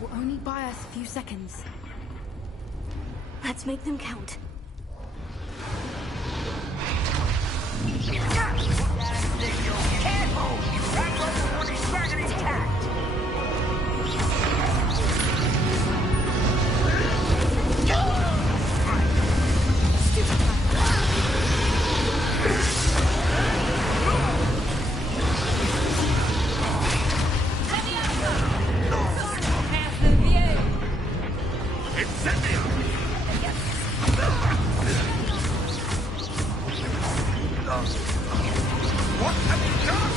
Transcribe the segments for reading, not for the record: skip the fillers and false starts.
will only buy us a few seconds. Let's make them count. Careful! That's what he's dragging his cat! What have you done?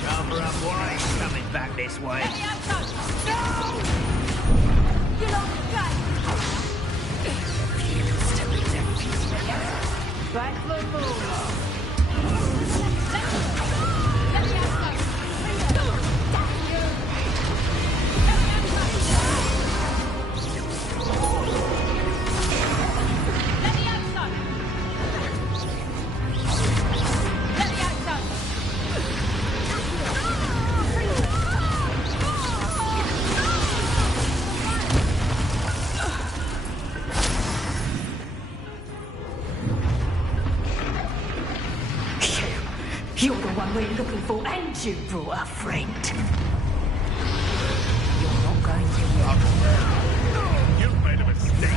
Cover up, boy. He's coming back this way. Back foot move. You're the one we're looking for, and you brought a friend. You're not going to... You've made a mistake.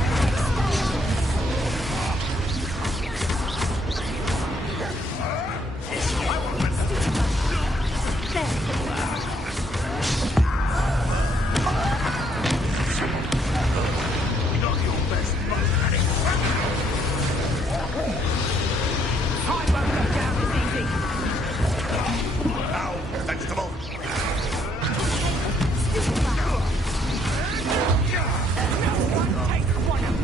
Not your best money. I won't go down as easy. Ow, vegetable. Take one.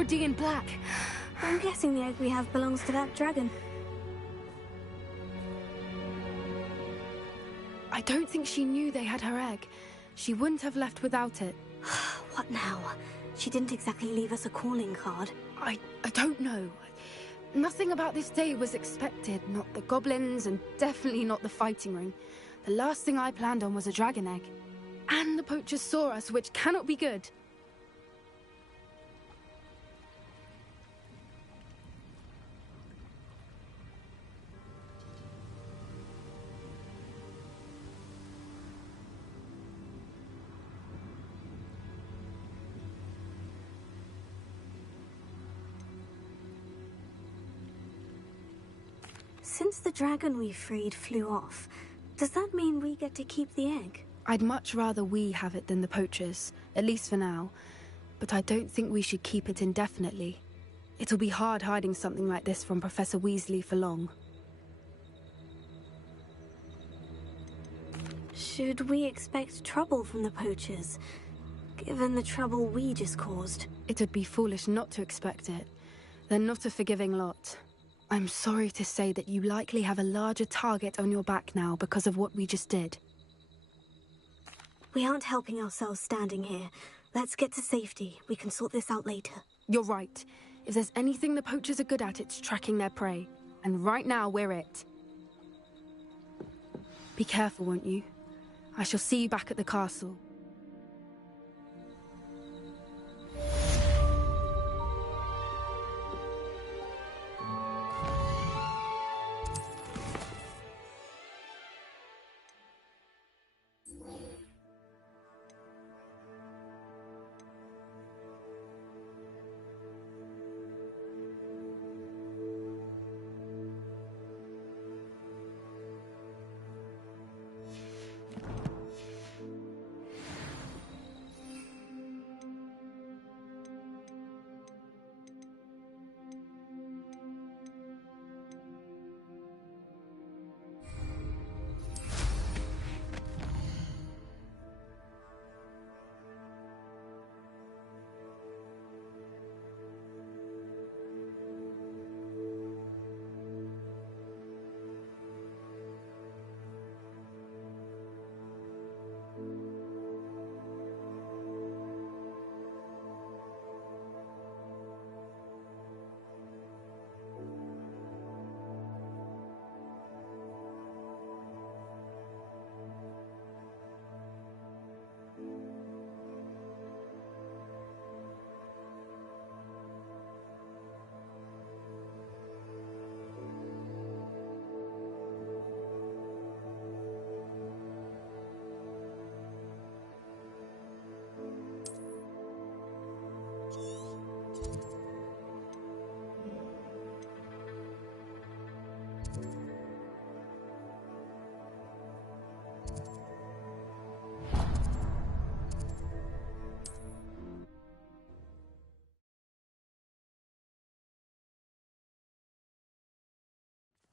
leopardy in black. I'm guessing the egg we have belongs to that dragon. I don't think she knew they had her egg. She wouldn't have left without it. What now? She didn't exactly leave us a calling card. I don't know. Nothing about this day was expected. Not the goblins, and definitely not the fighting ring. The last thing I planned on was a dragon egg. And the poachers saw us, which cannot be good. Since the dragon we freed flew off, does that mean we get to keep the egg? I'd much rather we have it than the poachers, at least for now. But I don't think we should keep it indefinitely. It'll be hard hiding something like this from Professor Weasley for long. Should we expect trouble from the poachers, given the trouble we just caused? It'd be foolish not to expect it. They're not a forgiving lot. I'm sorry to say that you likely have a larger target on your back now because of what we just did. We aren't helping ourselves standing here. Let's get to safety. We can sort this out later. You're right. If there's anything the poachers are good at, it's tracking their prey. And right now, we're it. Be careful, won't you? I shall see you back at the castle.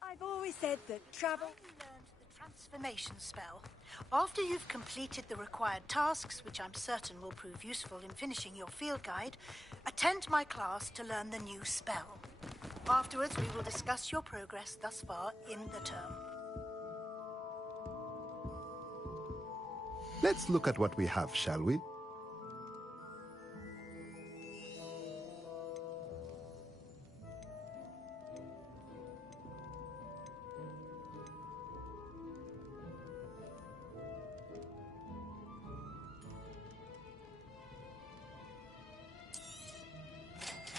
I've always said that travel... You learned the transformation spell. After you've completed the required tasks, which I'm certain will prove useful in finishing your field guide, attend my class to learn the new spell. Afterwards, we will discuss your progress thus far in the term. Let's look at what we have, shall we?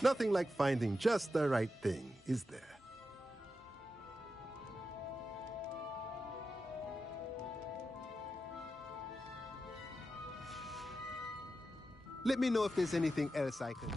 Nothing like finding just the right thing, is there? Let me know if there's anything else I can...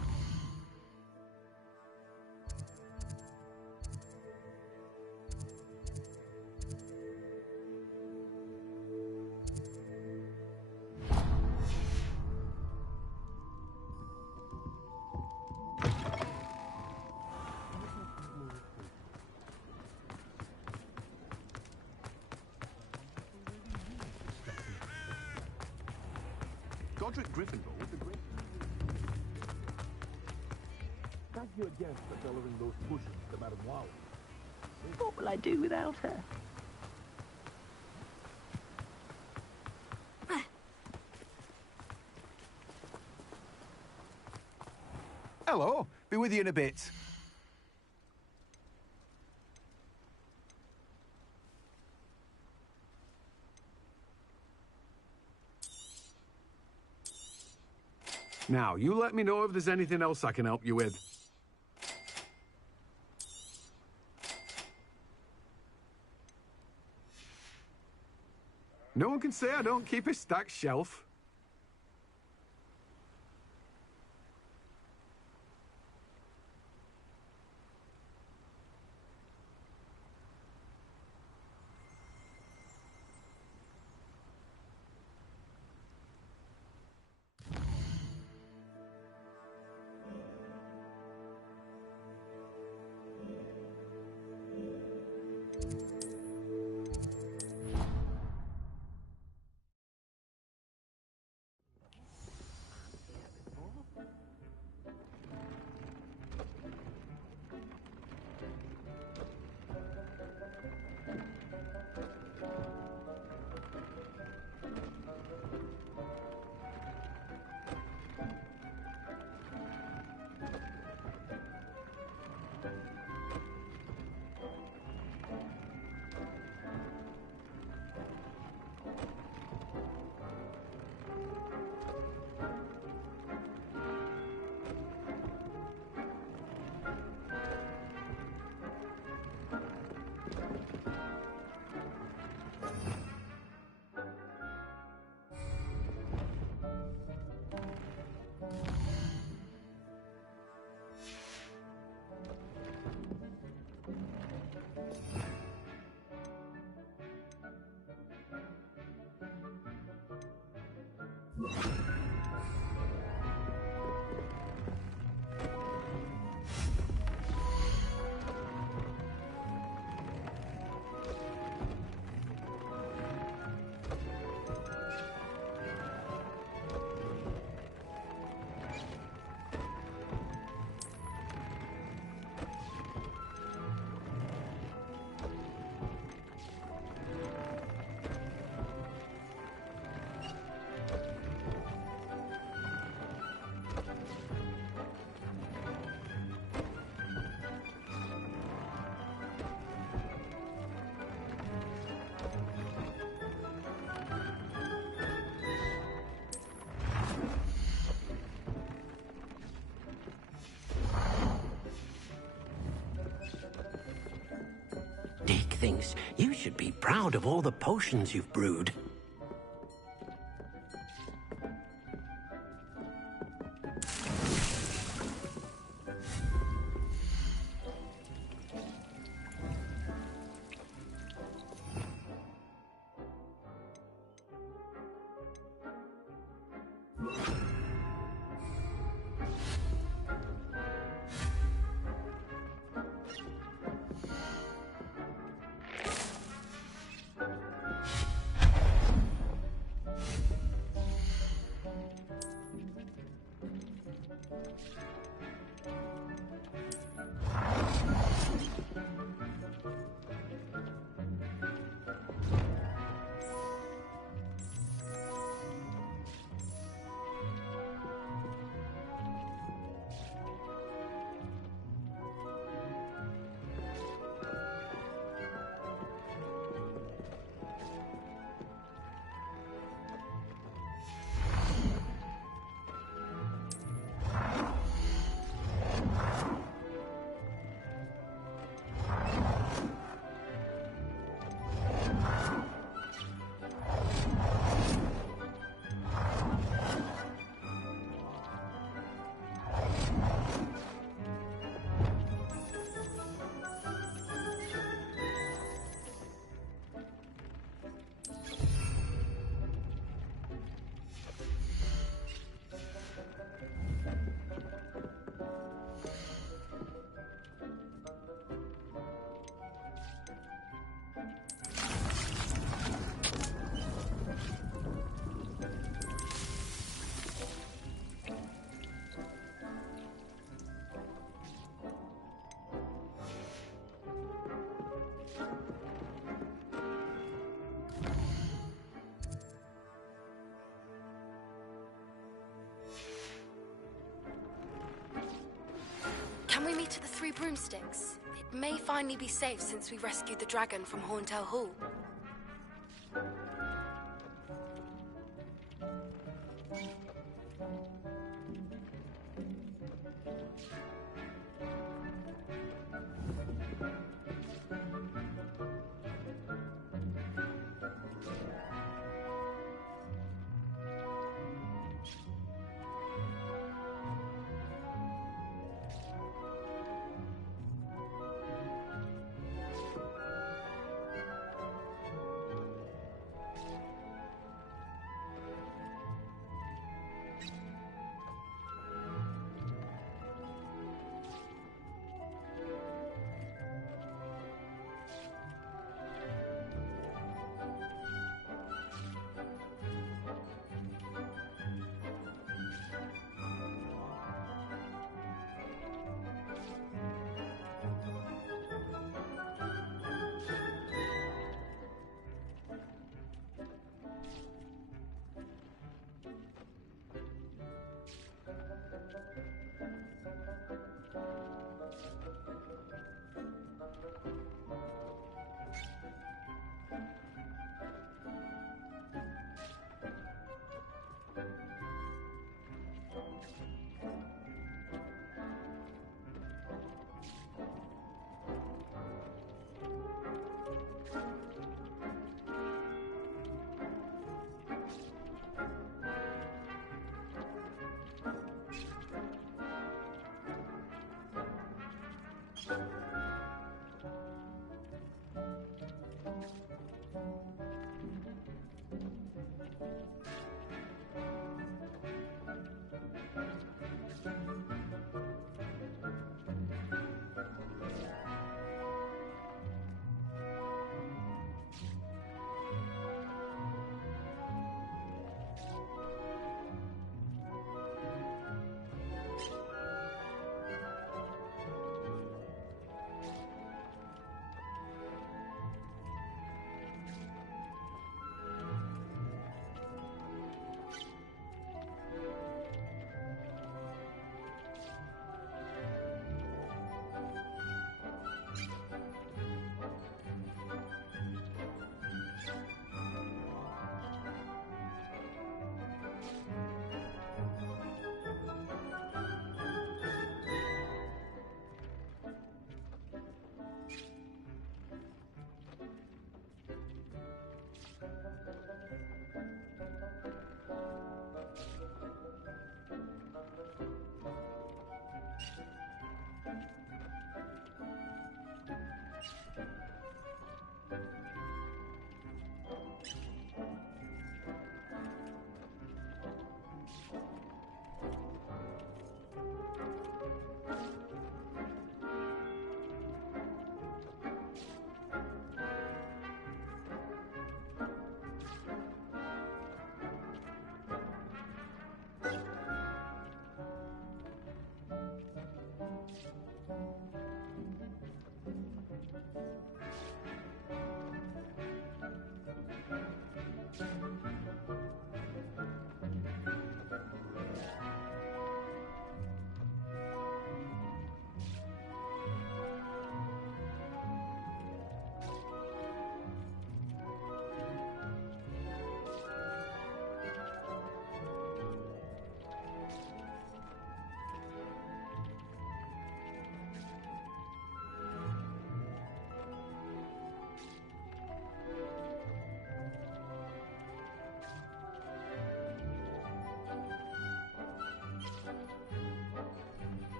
you against the delivering those potions to Madame Wow? What will I do without her? Hello. Be with you in a bit. Now, you let me know if there's anything else I can help you with. No one can say I don't keep a stacked shelf. Dick thinks you should be proud of all the potions you've brewed. Can we meet at the Three Broomsticks? It may finally be safe since we rescued the dragon from Horntail Hall.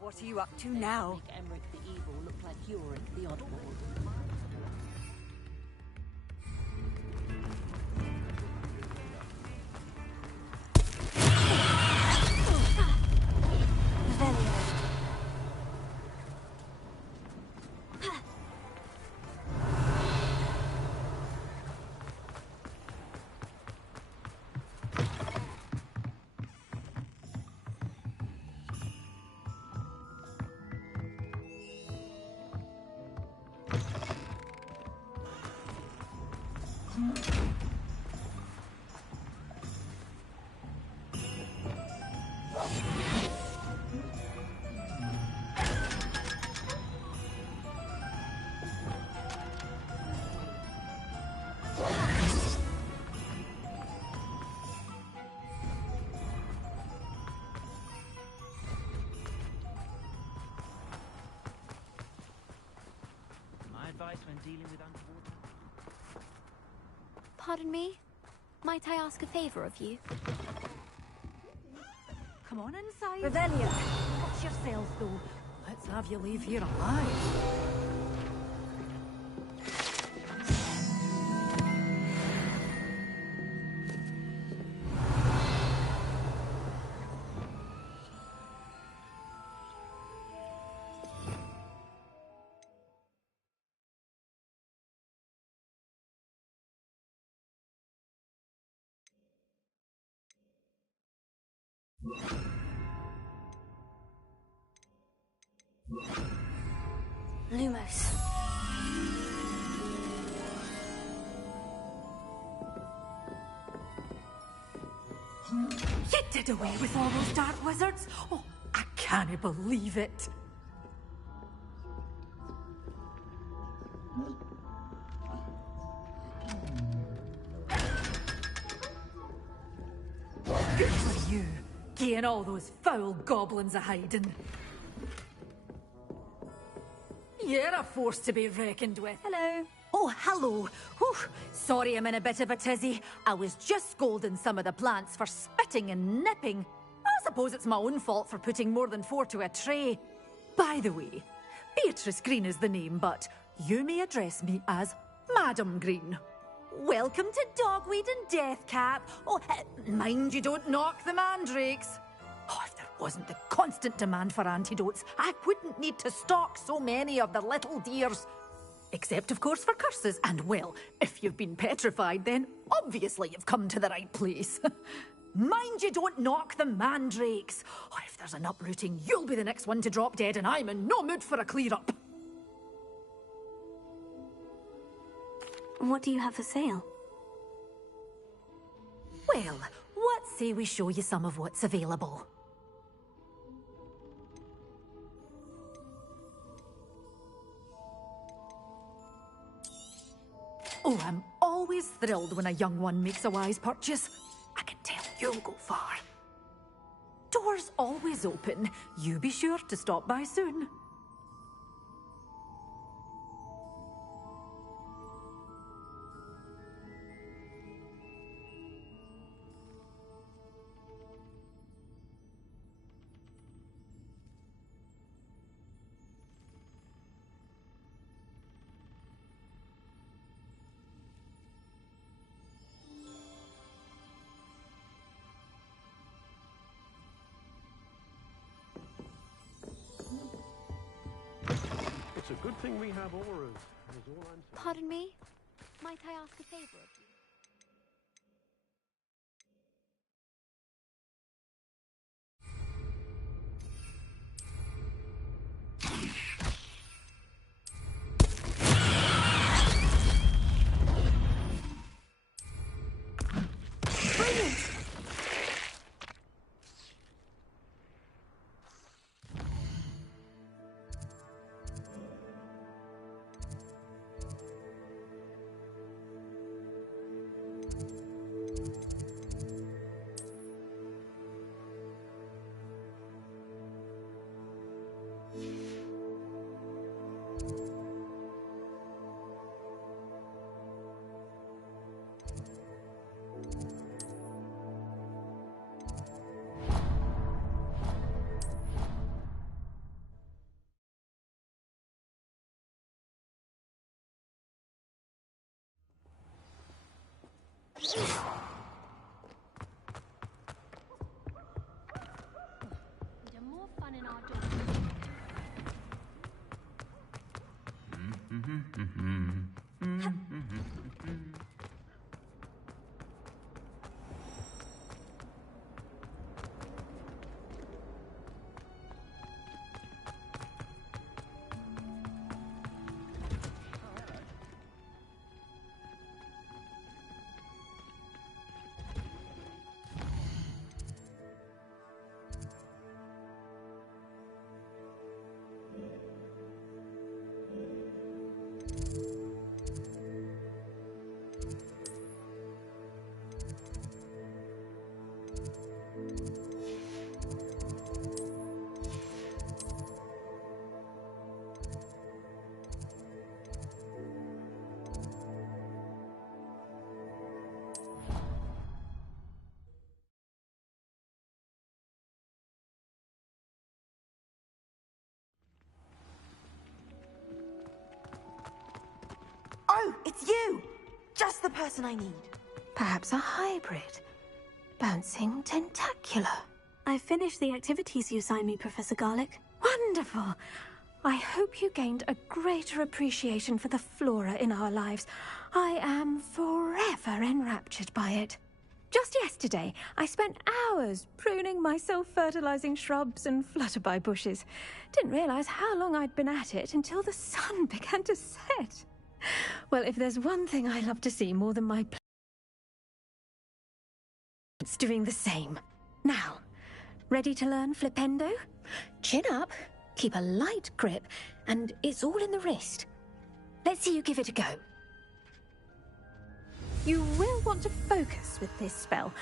What are you up to now? Make Emmerich the evil look like Yorick the oddball. When dealing with untoward... Pardon me? Might I ask a favor of you? Come on inside. Revelia, watch yourself though. Let's have you leave here alive. Lumos. You did away with all those dark wizards? Oh, I can't believe it. Good for you, getting all those foul goblins a hiding. You're a force to be reckoned with. Hello. Oh, hello. Whew. Sorry I'm in a bit of a tizzy. I was just scolding some of the plants for spitting and nipping. I suppose it's my own fault for putting more than 4 to a tray. By the way, Beatrice Green is the name, but you may address me as Madam Green. Welcome to Dogweed and Deathcap. Oh, mind you don't knock the mandrakes. Oh, if there wasn't the constant demand for antidotes, I wouldn't need to stock so many of the little dears. Except, of course, for curses. And, well, if you've been petrified, then obviously you've come to the right place. Mind you don't knock the mandrakes. Oh, if there's an uprooting, you'll be the next one to drop dead, and I'm in no mood for a clear-up. What do you have for sale? Well, what say we show you some of what's available? Oh, I'm always thrilled when a young one makes a wise purchase. I can tell you'll go far. Doors always open. You be sure to stop by soon. It's a good thing we have auras, is all I'm saying. Pardon me? Might I ask a favor of you? More fun in our door. Oh, it's you! Just the person I need. Perhaps a hybrid. Bouncing tentacular. I finished the activities you assigned me, Professor Garlic. Wonderful! I hope you gained a greater appreciation for the flora in our lives. I am forever enraptured by it. Just yesterday, I spent hours pruning my self-fertilizing shrubs and flutterby bushes. Didn't realize how long I'd been at it until the sun began to set. Well, if there's one thing I love to see more than my plants doing the same. Now, ready to learn flipendo? Chin up, keep a light grip, and it's all in the wrist. Let's see you give it a go. You will want to focus with this spell.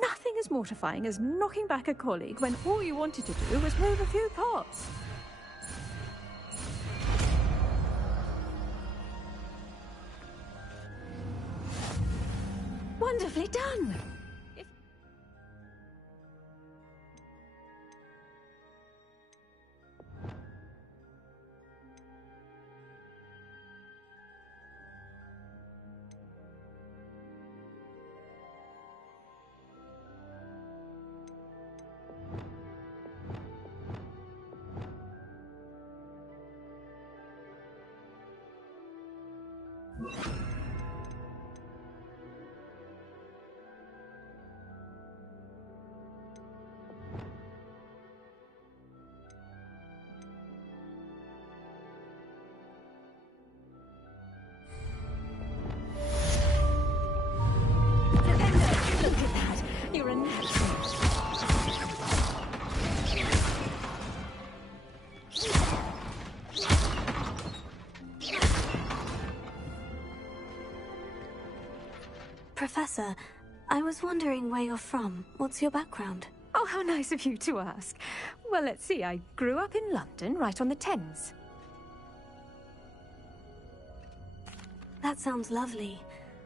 Nothing as mortifying as knocking back a colleague when all you wanted to do was move a few pots. Wonderfully done! Look at that! You're a natural. Professor, I was wondering where you're from. What's your background? Oh, how nice of you to ask. Well, let's see. I grew up in London, right on the Thames. That sounds lovely.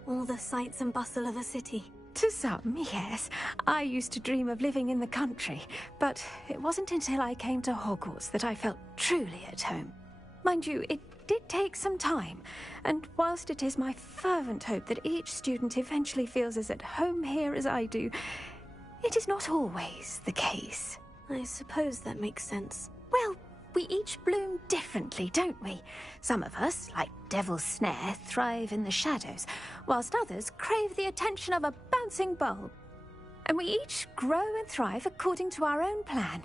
All the sights and bustle of a city. To some, yes. I used to dream of living in the country, but it wasn't until I came to Hogwarts that I felt truly at home. Mind you, it did take some time, and whilst it is my fervent hope that each student eventually feels as at home here as I do, it is not always the case. I suppose that makes sense. Well, we each bloom differently, don't we? Some of us, like Devil's Snare, thrive in the shadows, whilst others crave the attention of a bouncing bulb. And we each grow and thrive according to our own plan.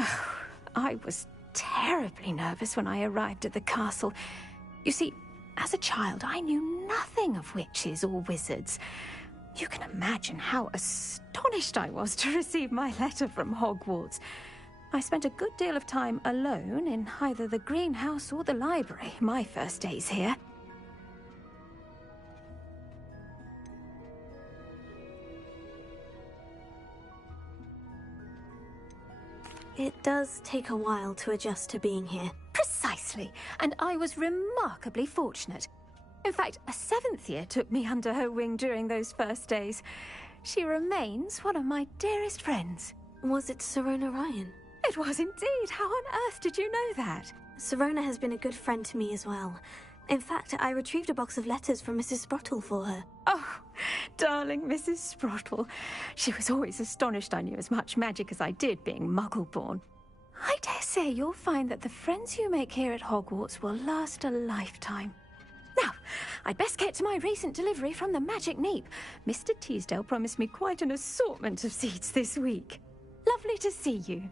Oh, I was terribly nervous when I arrived at the castle. You see, as a child, I knew nothing of witches or wizards. You can imagine how astonished I was to receive my letter from Hogwarts. I spent a good deal of time alone in either the greenhouse or the library my first days here. It does take a while to adjust to being here. Precisely, and I was remarkably fortunate. In fact, a 7th year took me under her wing during those first days. She remains one of my dearest friends. Was it Sirona Ryan? It was indeed. How on earth did you know that? Sirona has been a good friend to me as well. In fact, I retrieved a box of letters from Mrs. Sprottle for her. Oh, darling Mrs. Sprottle. She was always astonished I knew as much magic as I did, being Muggle-born. I dare say you'll find that the friends you make here at Hogwarts will last a lifetime. Now, I'd best get to my recent delivery from the Magic Neep. Mr. Teasdale promised me quite an assortment of seeds this week. Lovely to see you.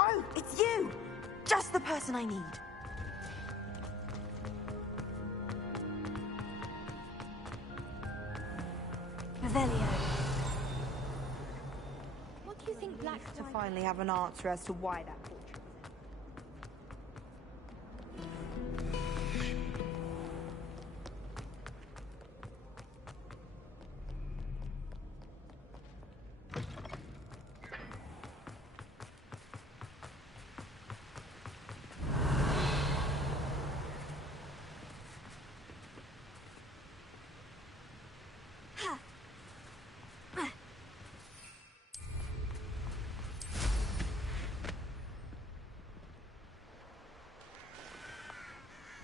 Oh, it's you! Just the person I need. Revelio. What do you think Black To finally have an answer as to why that portrait.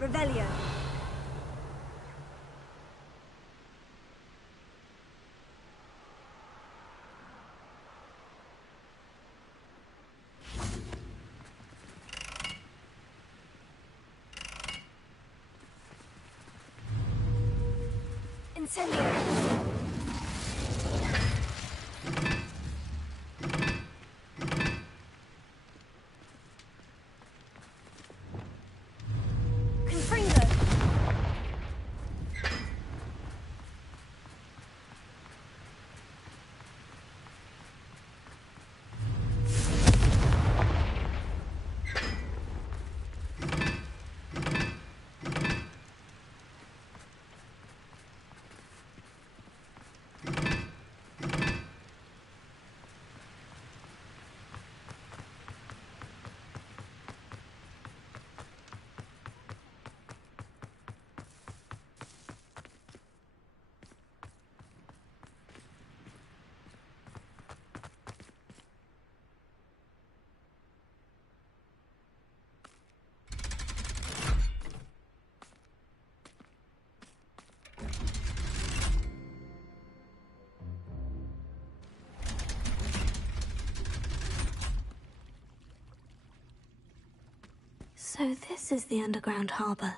Revelio. Incendio. So this is the underground harbour.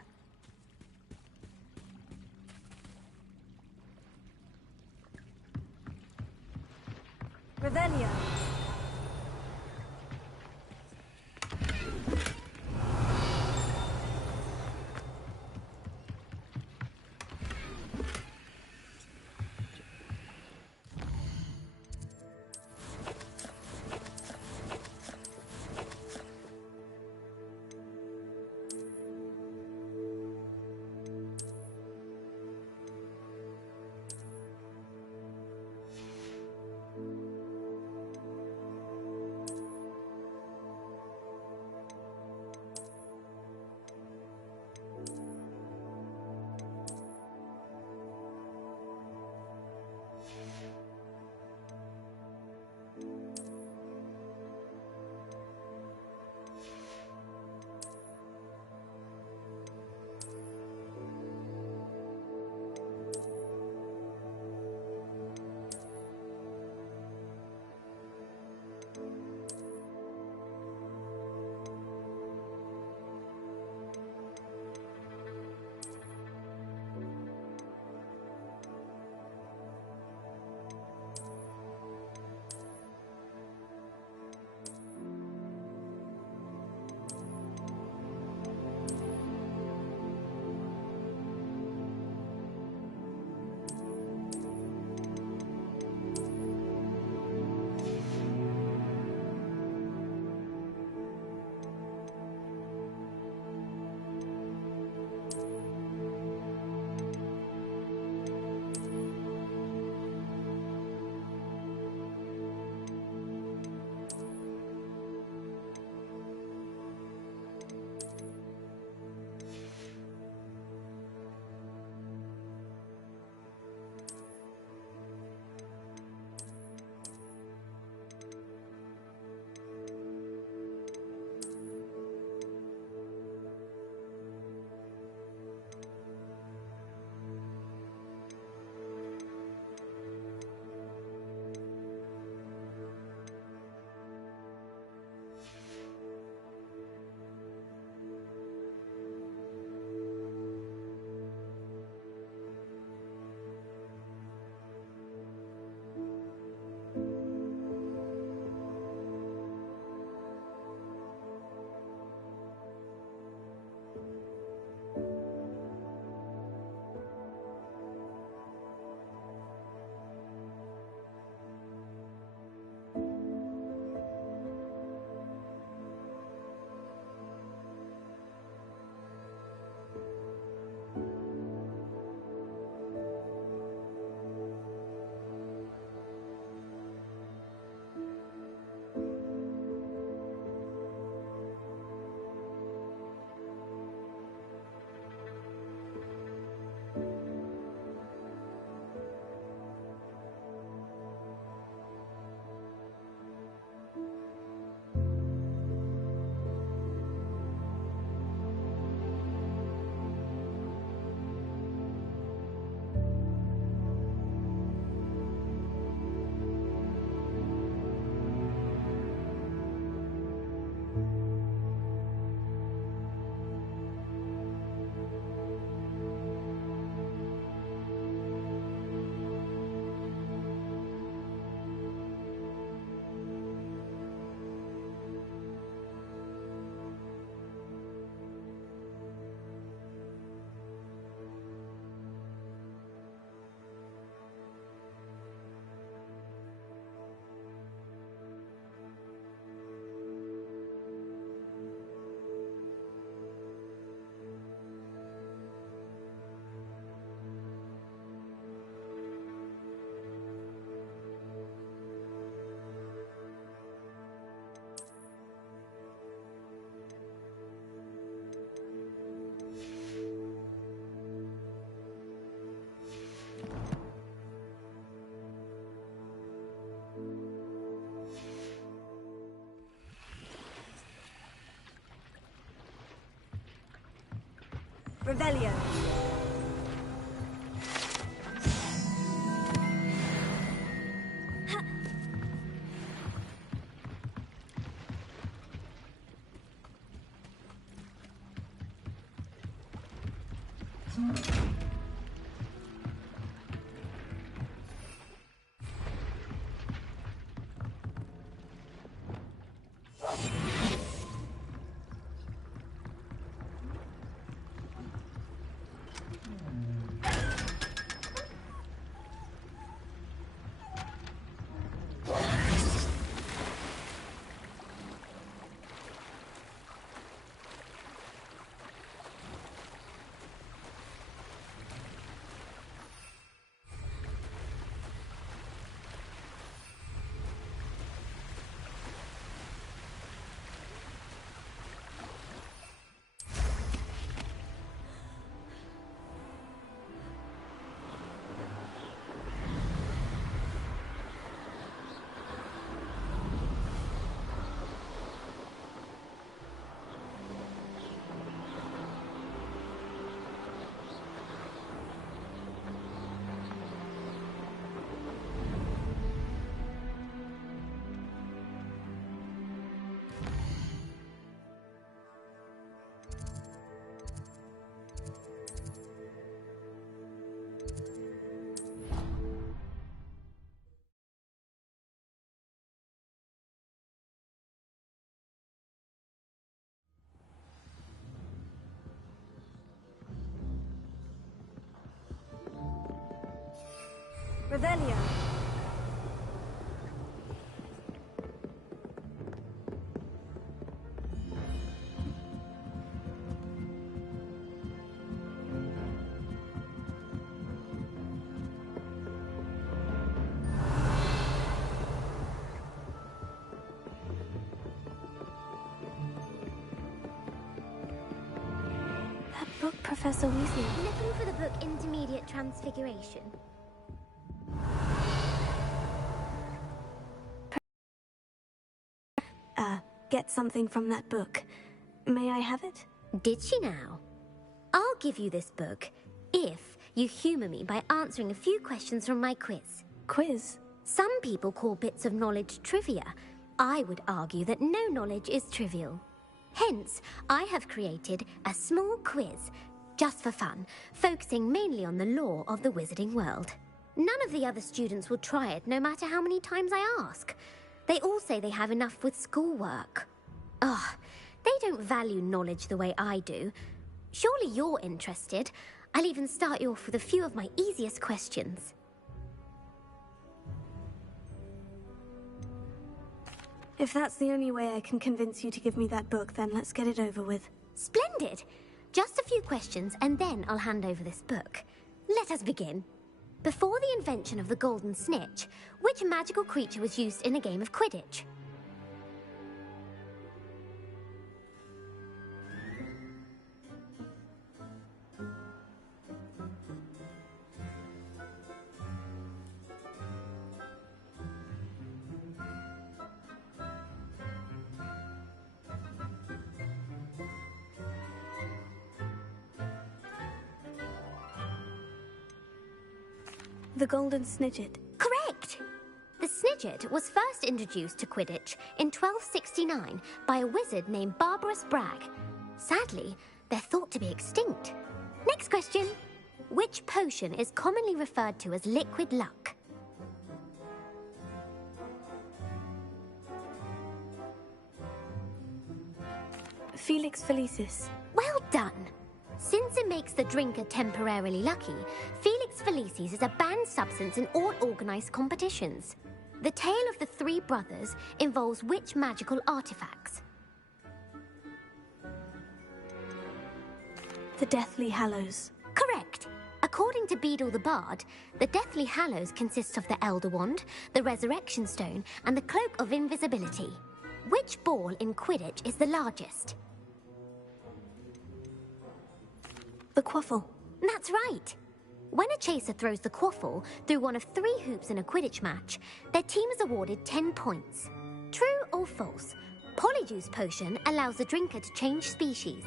Revelio. Revelio. Revelio. That book, Professor Weasley. Looking for the book Intermediate Transfiguration. Get something from that book. May I have it? Did she now? I'll give you this book if you humour me by answering a few questions from my quiz. Quiz? Some people call bits of knowledge trivia. I would argue that no knowledge is trivial. Hence, I have created a small quiz, just for fun, focusing mainly on the lore of the wizarding world. None of the other students will try it, no matter how many times I ask. They all say they have enough with schoolwork. Ugh, they don't value knowledge the way I do. Surely you're interested. I'll even start you off with a few of my easiest questions. If that's the only way I can convince you to give me that book, then let's get it over with. Splendid! Just a few questions, and then I'll hand over this book. Let us begin. Before the invention of the golden snitch, which magical creature was used in a game of Quidditch? The Golden Snidget. Correct! The Snidget was first introduced to Quidditch in 1269 by a wizard named Barbarous Bragg. Sadly, they're thought to be extinct. Next question. Which potion is commonly referred to as liquid luck? Felix Felicis. Well done! Since it makes the drinker temporarily lucky, Felix Felicis is a banned substance in all organised competitions. The tale of the three brothers involves which magical artifacts? The Deathly Hallows. Correct! According to Beedle the Bard, the Deathly Hallows consists of the Elder Wand, the Resurrection Stone, and the Cloak of Invisibility. Which ball in Quidditch is the largest? The Quaffle. That's right. When a chaser throws the quaffle through one of 3 hoops in a Quidditch match, their team is awarded 10 points. True or false? Polyjuice potion allows the drinker to change species.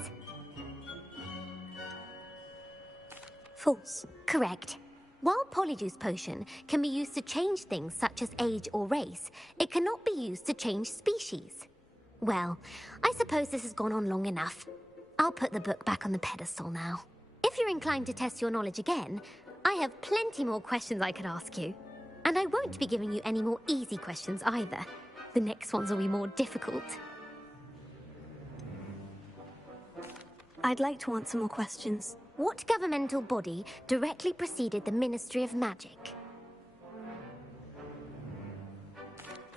False. Correct. While Polyjuice Potion can be used to change things such as age or race, it cannot be used to change species. Well, I suppose this has gone on long enough. I'll put the book back on the pedestal now. If you're inclined to test your knowledge again, I have plenty more questions I could ask you. And I won't be giving you any more easy questions either. The next ones will be more difficult. I'd like to answer more questions. What governmental body directly preceded the Ministry of Magic?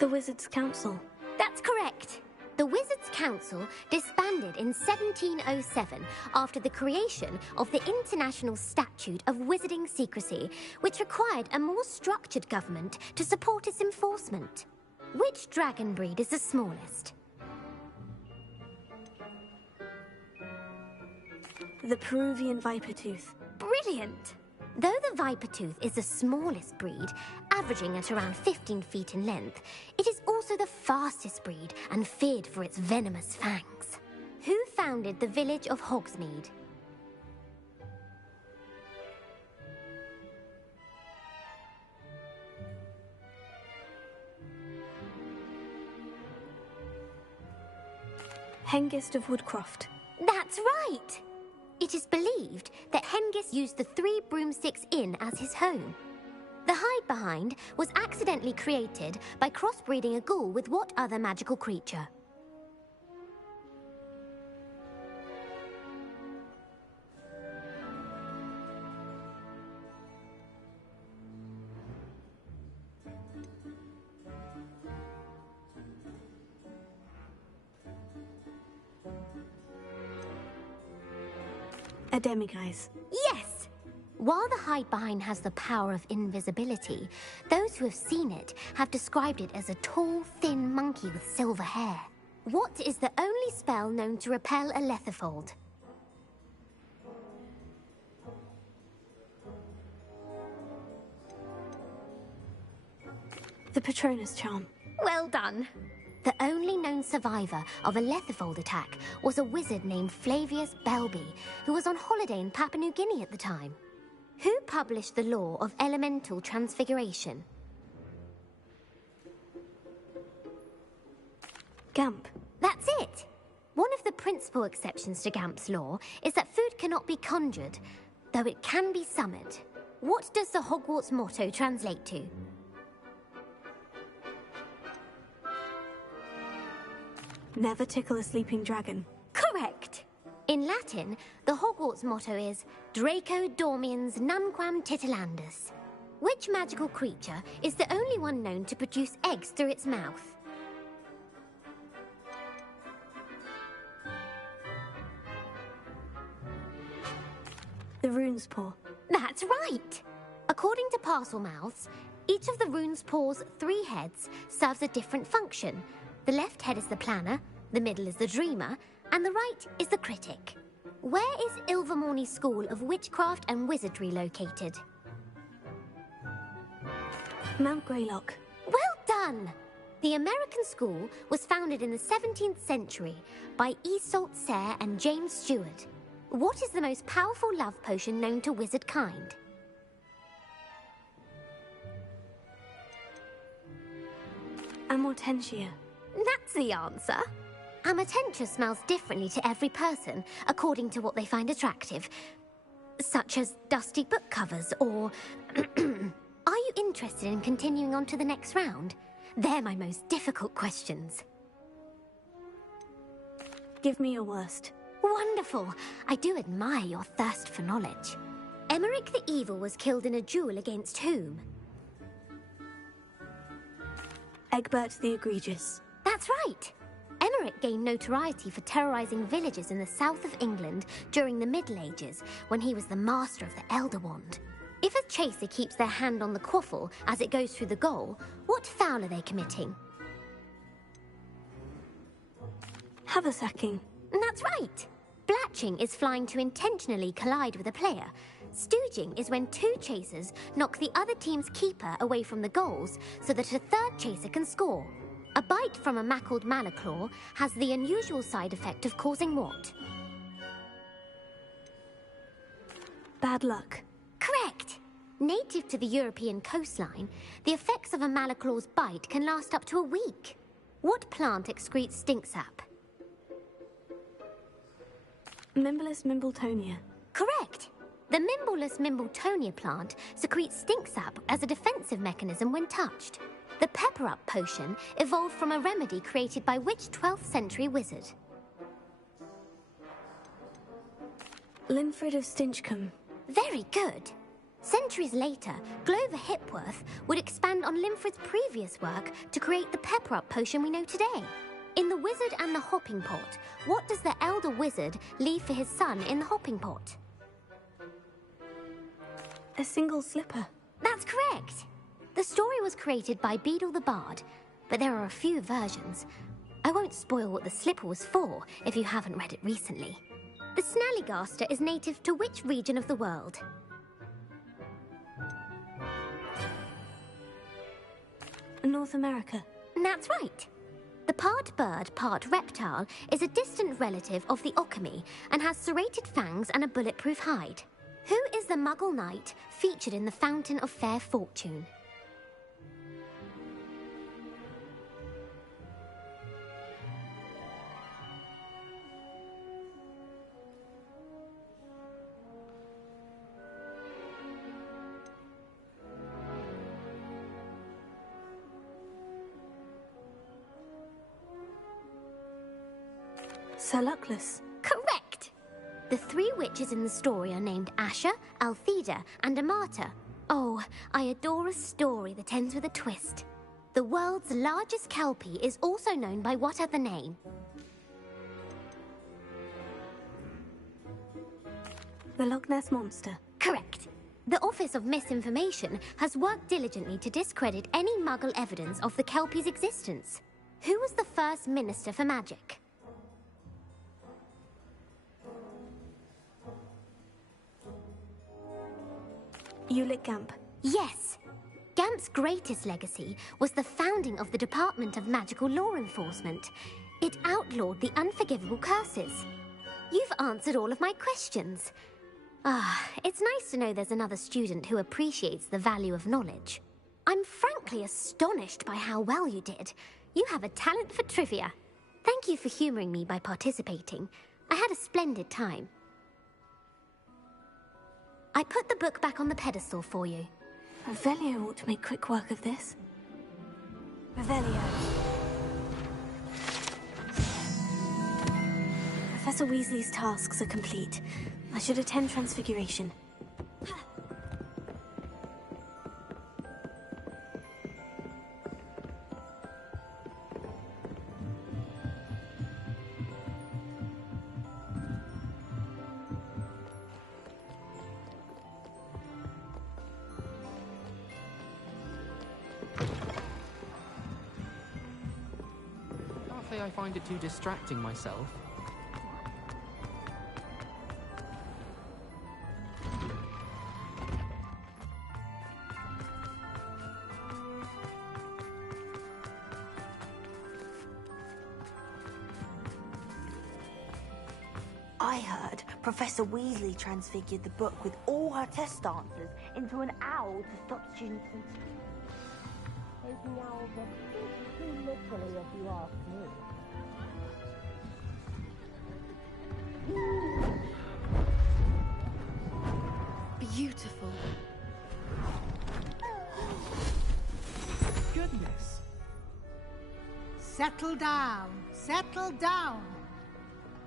The Wizards' Council. That's correct. The Wizards' Council disbanded in 1707 after the creation of the International Statute of Wizarding Secrecy, which required a more structured government to support its enforcement. Which dragon breed is the smallest? The Peruvian Vipertooth. Brilliant! Though the Vipertooth is the smallest breed, averaging at around 15 feet in length, it is also the fastest breed and feared for its venomous fangs. Who founded the village of Hogsmeade? Hengist of Woodcroft. That's right! It is believed that Hengist used the Three Broomsticks Inn as his home. The hide-behind was accidentally created by crossbreeding a ghoul with what other magical creature? A demiguise. Yes! While the hide-behind has the power of invisibility, those who have seen it have described it as a tall, thin monkey with silver hair. What is the only spell known to repel a lethifold? The Patronus Charm. Well done. The only known survivor of a lethifold attack was a wizard named Flavius Belby, who was on holiday in Papua New Guinea at the time. Who published the law of elemental transfiguration? Gamp. That's it! One of the principal exceptions to Gamp's law is that food cannot be conjured, though it can be summoned. What does the Hogwarts motto translate to? Never tickle a sleeping dragon. Correct! In Latin, the Hogwarts motto is Draco Dormiens Nunquam Titilandus. Which magical creature is the only one known to produce eggs through its mouth? The Rune's Paw. That's right! According to Parselmouths, each of the Rune's Paw's 3 heads serves a different function. The left head is the planner, the middle is the dreamer, and the right is the critic. Where is Ilvermorny School of Witchcraft and Wizardry located? Mount Greylock. Well done! The American school was founded in the 17th century by Iseult Sayre and James Stewart. What is the most powerful love potion known to wizard kind? Amortentia. That's the answer. Amortentia smells differently to every person, according to what they find attractive. Such as dusty book covers, or... Are you interested in continuing on to the next round? They're my most difficult questions. Give me your worst. Wonderful. I do admire your thirst for knowledge. Emeric the Evil was killed in a duel against whom? Egbert the Egregious. That's right. Emeric gained notoriety for terrorizing villages in the south of England during the Middle Ages, when he was the master of the Elder Wand. If a chaser keeps their hand on the quaffle as it goes through the goal, what foul are they committing? Haversacking. That's right. Blatching is flying to intentionally collide with a player. Stooging is when 2 chasers knock the other team's keeper away from the goals so that a third chaser can score. A bite from a mackled Malaclaw has the unusual side effect of causing what? Bad luck. Correct. Native to the European coastline, the effects of a malaclaw's bite can last up to a week. What plant excretes stink sap? Mimblus mimbletonia. Correct. The Mimblus mimbletonia plant secretes stink sap as a defensive mechanism when touched. The Pepper Up potion evolved from a remedy created by which 12th century wizard? Linfred of Stinchcombe. Very good. Centuries later, Glover Hipworth would expand on Linfred's previous work to create the Pepper Up potion we know today. In The Wizard and the Hopping Pot, what does the elder wizard leave for his son in the hopping pot? A single slipper. That's correct. The story was created by Beadle the Bard, but there are a few versions. I won't spoil what the slipper was for if you haven't read it recently. The Snallygaster is native to which region of the world? North America. That's right. The part bird, part reptile is a distant relative of the Occamy and has serrated fangs and a bulletproof hide. Who is the Muggle knight featured in the Fountain of Fair Fortune? Sir Luckless. Correct! The three witches in the story are named Asher, Altheda, and Amata. Oh, I adore a story that ends with a twist. The world's largest kelpie is also known by what other name? The Loch Ness Monster. Correct. The Office of Misinformation has worked diligently to discredit any Muggle evidence of the kelpie's existence. Who was the first Minister for Magic? Ulick Gamp. Yes. Gamp's greatest legacy was the founding of the Department of Magical Law Enforcement. It outlawed the unforgivable curses. You've answered all of my questions. It's nice to know there's another student who appreciates the value of knowledge. I'm frankly astonished by how well you did. You have a talent for trivia. Thank you for humoring me by participating. I had a splendid time. I put the book back on the pedestal for you. Revelio ought to make quick work of this. Revelio. Professor Weasley's tasks are complete. I should attend Transfiguration. I find it too distracting myself. I heard Professor Weasley transfigured the book with all her test answers into an owl to stop students from taking owls a bit too literally, if you ask me. Beautiful. Goodness. Settle down. Settle down.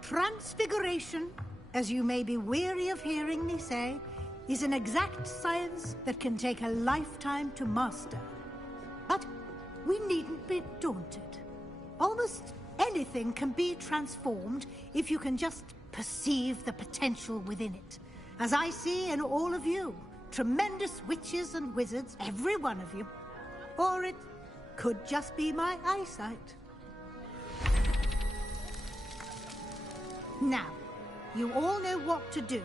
Transfiguration, as you may be weary of hearing me say, is an exact science that can take a lifetime to master. But we needn't be daunted. Almost anything can be transformed if you can just perceive the potential within it. As I see in all of you, tremendous witches and wizards, every one of you. Or it could just be my eyesight. Now, you all know what to do.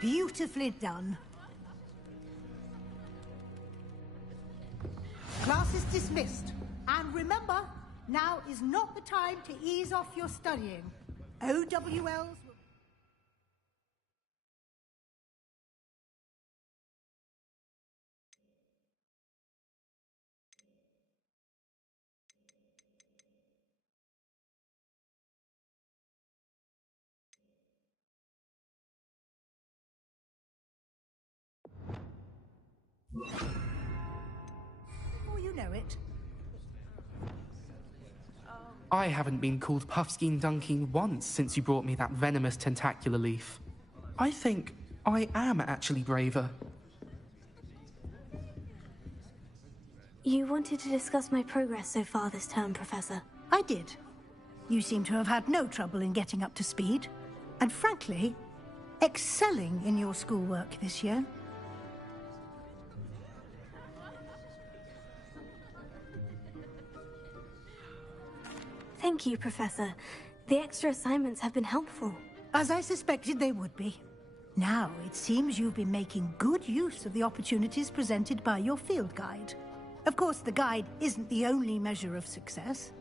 Beautifully done. Class is dismissed. And remember, now is not the time to ease off your studying. OWLs... Before you know it, I haven't been called Puffskein Dunking once since you brought me that venomous tentacular leaf. I think I am actually braver. You wanted to discuss my progress so far this term, Professor. I did. You seem to have had no trouble in getting up to speed. And frankly, excelling in your schoolwork this year. Thank you, Professor. The extra assignments have been helpful. As I suspected they would be. Now, it seems you've been making good use of the opportunities presented by your field guide. Of course, the guide isn't the only measure of success.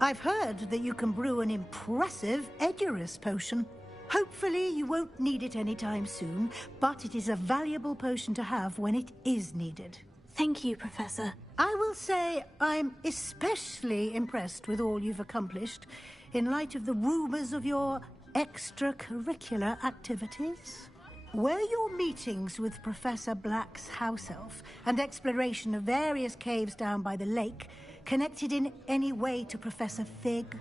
I've heard that you can brew an impressive Edurus potion. Hopefully, you won't need it anytime soon, but it is a valuable potion to have when it is needed. Thank you, Professor. I will say I'm especially impressed with all you've accomplished in light of the rumors of your extracurricular activities. Were your meetings with Professor Black's house elf and exploration of various caves down by the lake connected in any way to Professor Fig?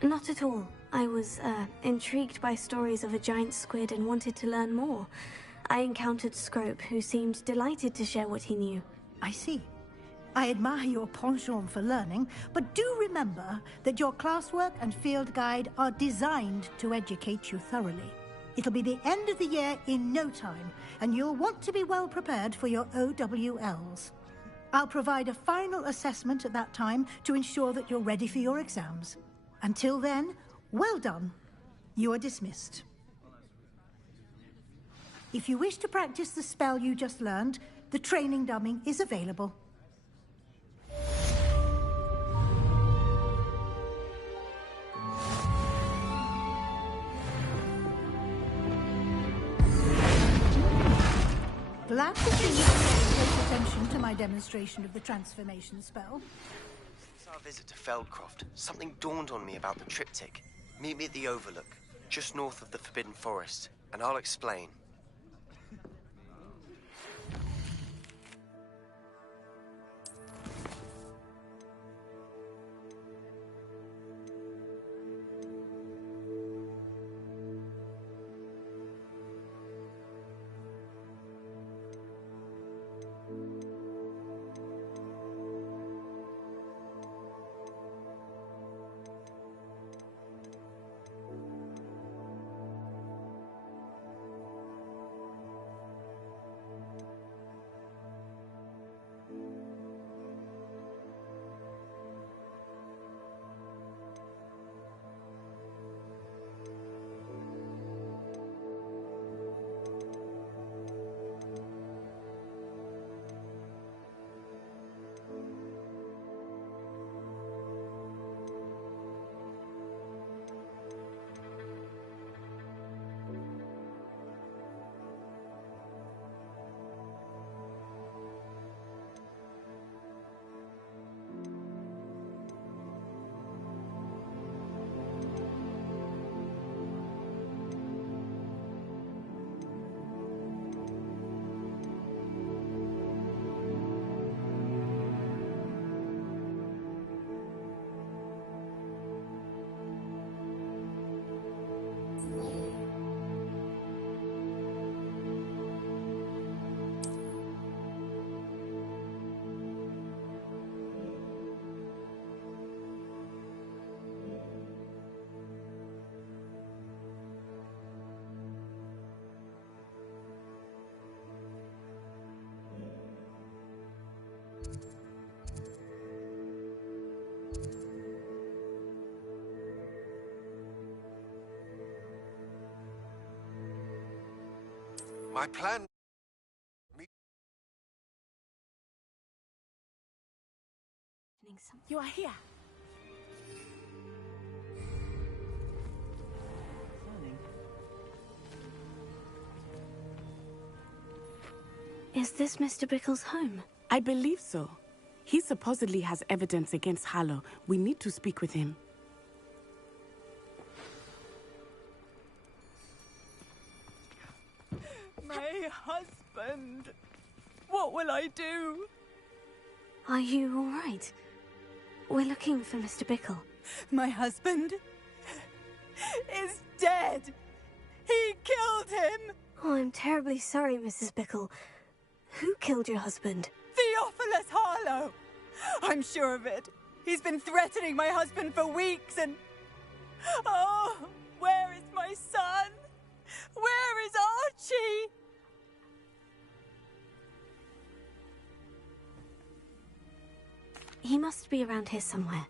Not at all. I was, intrigued by stories of a giant squid and wanted to learn more. I encountered Scrope, who seemed delighted to share what he knew. I see. I admire your penchant for learning, but do remember that your classwork and field guide are designed to educate you thoroughly. It'll be the end of the year in no time, and you'll want to be well prepared for your OWLs. I'll provide a final assessment at that time to ensure that you're ready for your exams. Until then, well done. You are dismissed. If you wish to practice the spell you just learned, the training dummy is available. Glad to see you paying close attention to my demonstration of the transformation spell. Since our visit to Feldcroft, something dawned on me about the triptych. Meet me at the Overlook, just north of the Forbidden Forest, and I'll explain. My plan... You are here. Is this Mr. Bickle's home? I believe so. He supposedly has evidence against Harlow. We need to speak with him. My husband! What will I do? Are you all right? We're looking for Mr. Bickle. My husband is dead! He killed him! Oh, I'm terribly sorry, Mrs. Bickle. Who killed your husband? Theophilus Harlow! I'm sure of it. He's been threatening my husband for weeks and... Oh, where is my son? Where is Archie? He must be around here somewhere.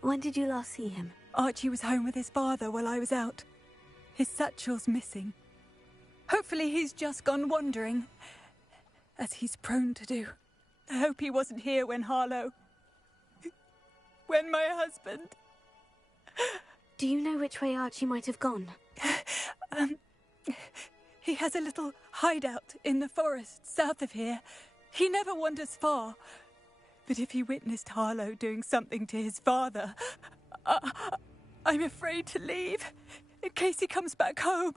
When did you last see him? Archie was home with his father while I was out. His satchel's missing. Hopefully he's just gone wandering, as he's prone to do. I hope he wasn't here when Harlow... when my husband... Do you know which way Archie might have gone? He has a little hideout in the forest south of here. He never wanders far. But if he witnessed Harlow doing something to his father, I'm afraid to leave, in case he comes back home.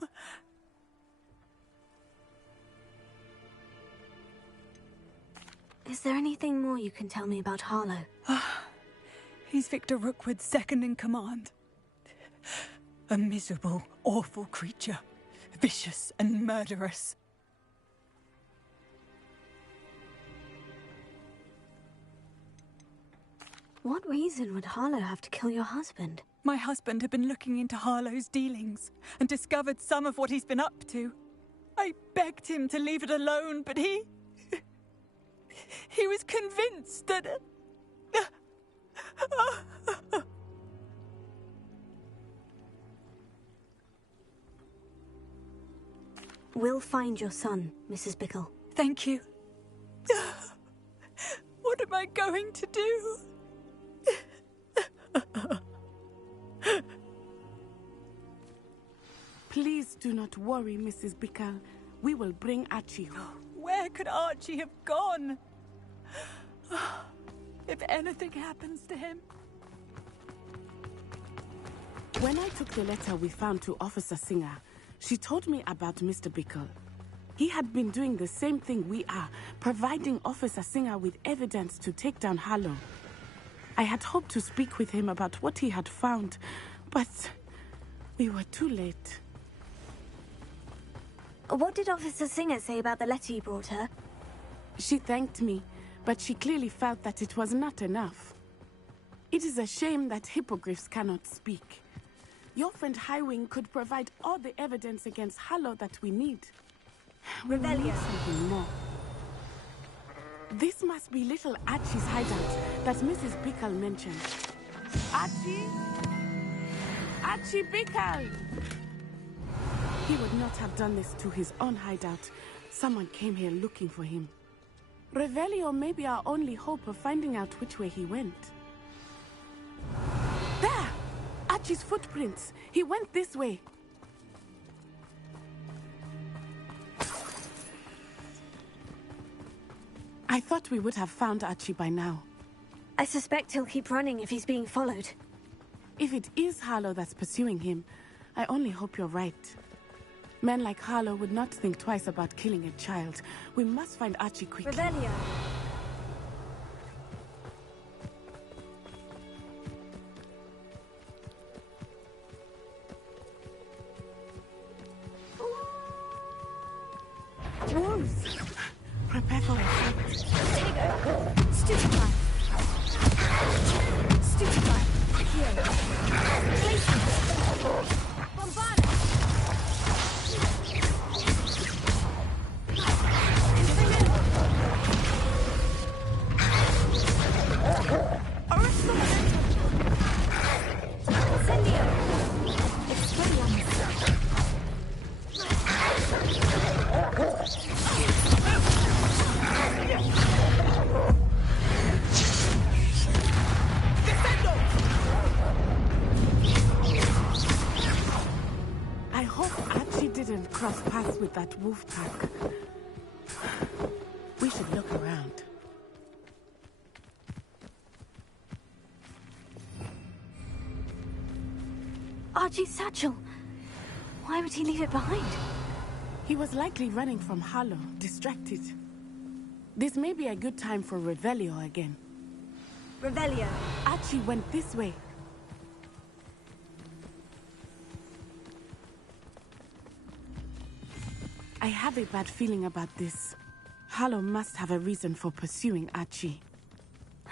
Is there anything more you can tell me about Harlow? He's Victor Rookwood's second in command. A miserable, awful creature. Vicious and murderous. What reason would Harlow have to kill your husband? My husband had been looking into Harlow's dealings and discovered some of what he's been up to. I begged him to leave it alone, but he was convinced that... We'll find your son, Mrs. Bickle. Thank you. What am I going to do? Please do not worry, Mrs. Bickle. We will bring Archie home. Where could Archie have gone? If anything happens to him... When I took the letter we found to Officer Singer, she told me about Mr. Bickle. He had been doing the same thing we are, providing Officer Singer with evidence to take down Harlow. I had hoped to speak with him about what he had found, but we were too late. What did Officer Singer say about the letter you brought her? She thanked me, but she clearly felt that it was not enough. It is a shame that hippogriffs cannot speak. Your friend Highwing could provide all the evidence against Harlow that we need. We will need something more. This must be little Archie's hideout that Mrs. Bickle mentioned. Archie? Archie Bickle! He would not have done this to his own hideout. Someone came here looking for him. Revelio may be our only hope of finding out which way he went. There! Archie's footprints. He went this way. I thought we would have found Archie by now. I suspect he'll keep running if he's being followed. If it is Harlow that's pursuing him, I only hope you're right. Men like Harlow would not think twice about killing a child. We must find Archie quickly. Revelio. Wolves! Prepare for it. Stupefy. Stupefy. Here. Place. Bombard. cross paths with that wolf pack. We should look around. Archie's satchel. Why would he leave it behind? He was likely running from Harlow, distracted. This may be a good time for Revelio again. Revelio. Archie went this way. I have a bad feeling about this. Harlow must have a reason for pursuing Archie.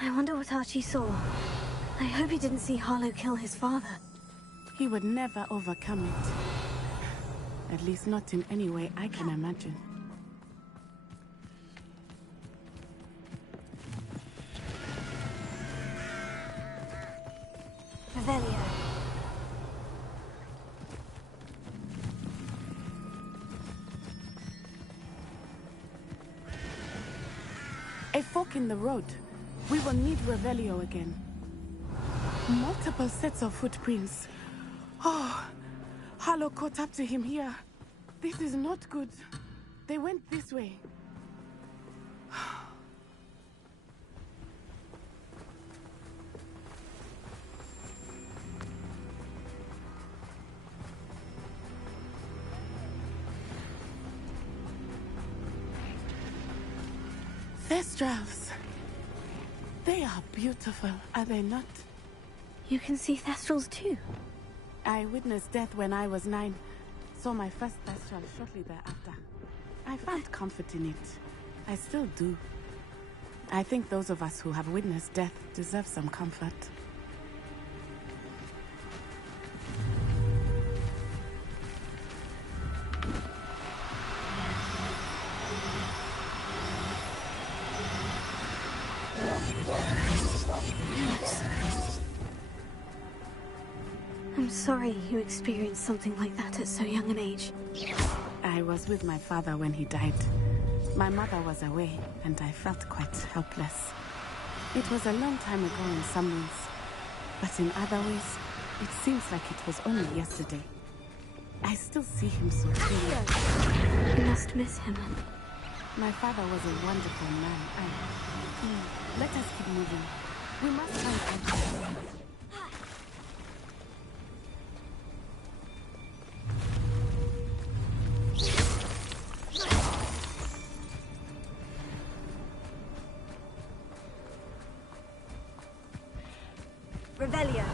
I wonder what Archie saw. I hope he didn't see Harlow kill his father. He would never overcome it. At least not in any way I can imagine. Revelio. A fork in the road. We will need Revelio again. Multiple sets of footprints. Oh, Harlow caught up to him here. This is not good. They went this way. Thestrals. They are beautiful, are they not? You can see Thestrals too. I witnessed death when I was 9. Saw my first Thestral shortly thereafter. I found comfort in it. I still do. I think those of us who have witnessed death deserve some comfort. I'm sorry you experienced something like that at so young an age. I was with my father when he died. My mother was away, and I felt quite helpless. It was a long time ago in some ways, but in other ways, it seems like it was only yesterday. I still see him so clearly. You must miss him. My father was a wonderful man. Let us keep moving. We must find Archie. Revelio.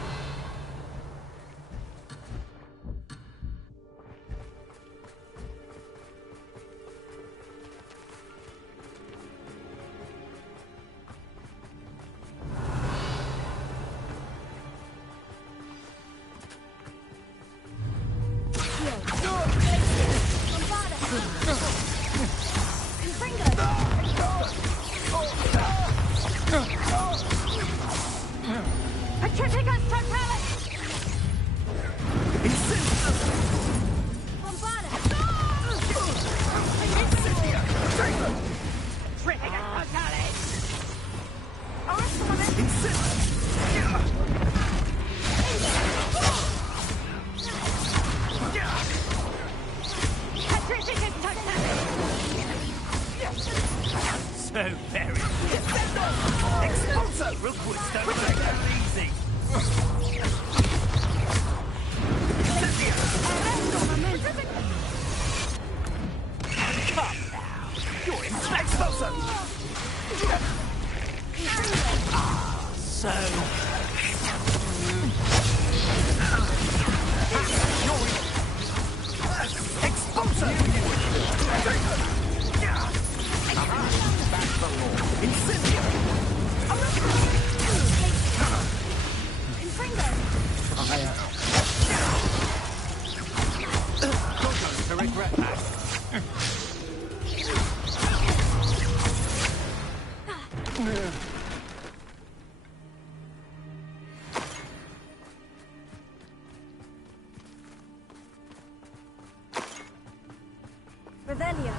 Revelio.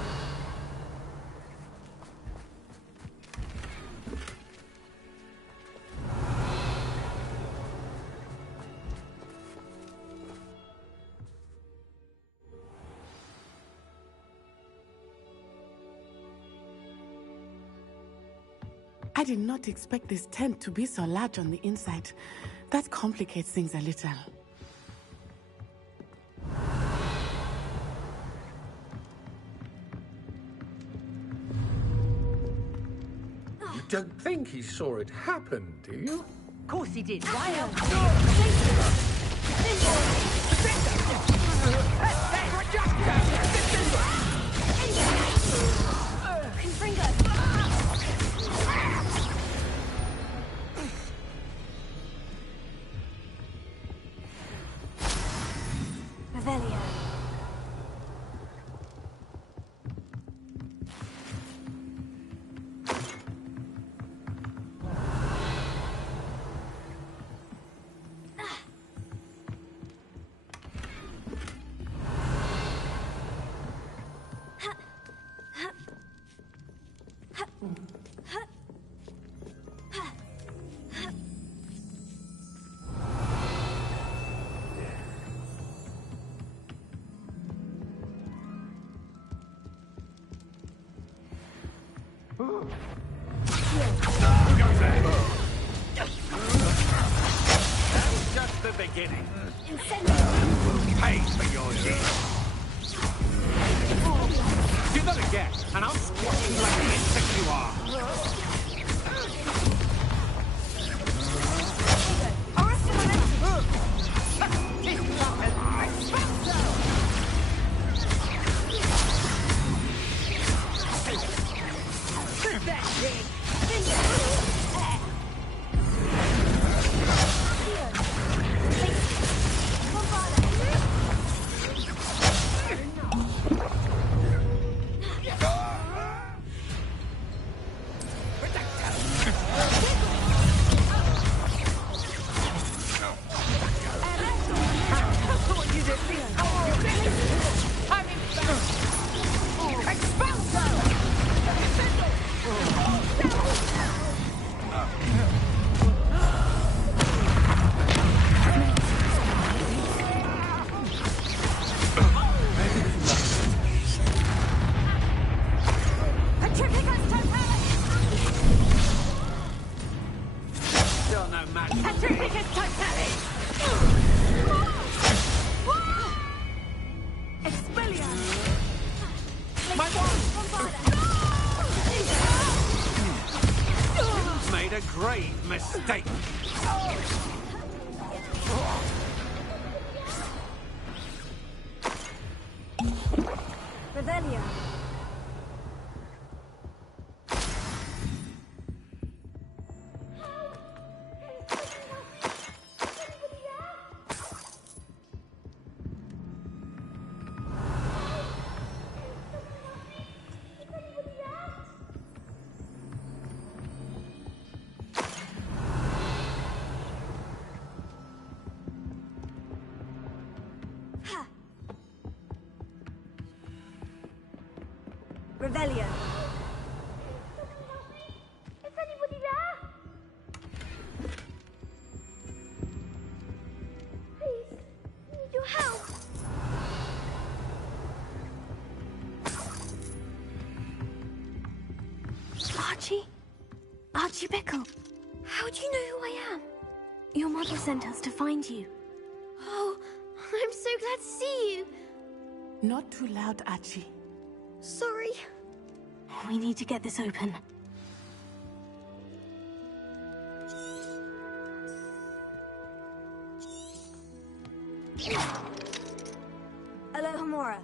I did not expect this tent to be so large on the inside. That complicates things a little. You don't think he saw it happen, do you? Of course he did. Why else? Revelio. Just the beginning. You will pay for your deeds. Do that again, and I'll squash you like the insect you are. Made a grave mistake. Revelio. Revelio. Is anybody there? Please, need your help. Archie? Archie Bickle. How do you know who I am? Your mother sent us to find you. Oh, I'm so glad to see you. Not too loud, Archie. Sorry. We need to get this open. Alohomora.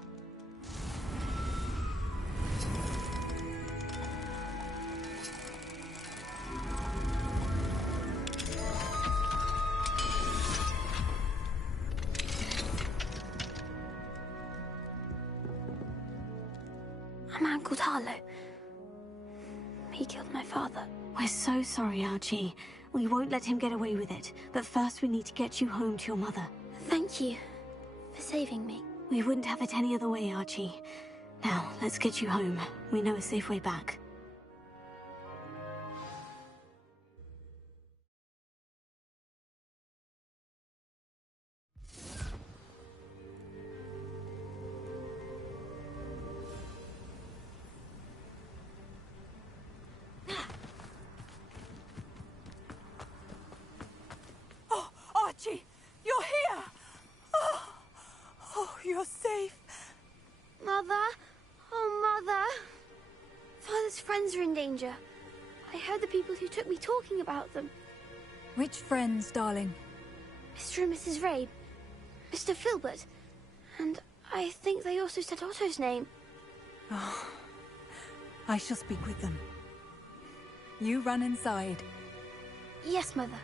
A man called Harlow. He killed my father. We're so sorry, Archie. We won't let him get away with it. But first we need to get you home to your mother. Thank you for saving me. We wouldn't have it any other way, Archie. Now, let's get you home. We know a safe way back. friends are in danger. I heard the people who took me talking about them. Which friends, darling? Mr. and Mrs. Ray, Mr. Filbert, and I think they also said Otto's name. Oh, I shall speak with them. You run inside. Yes, Mother.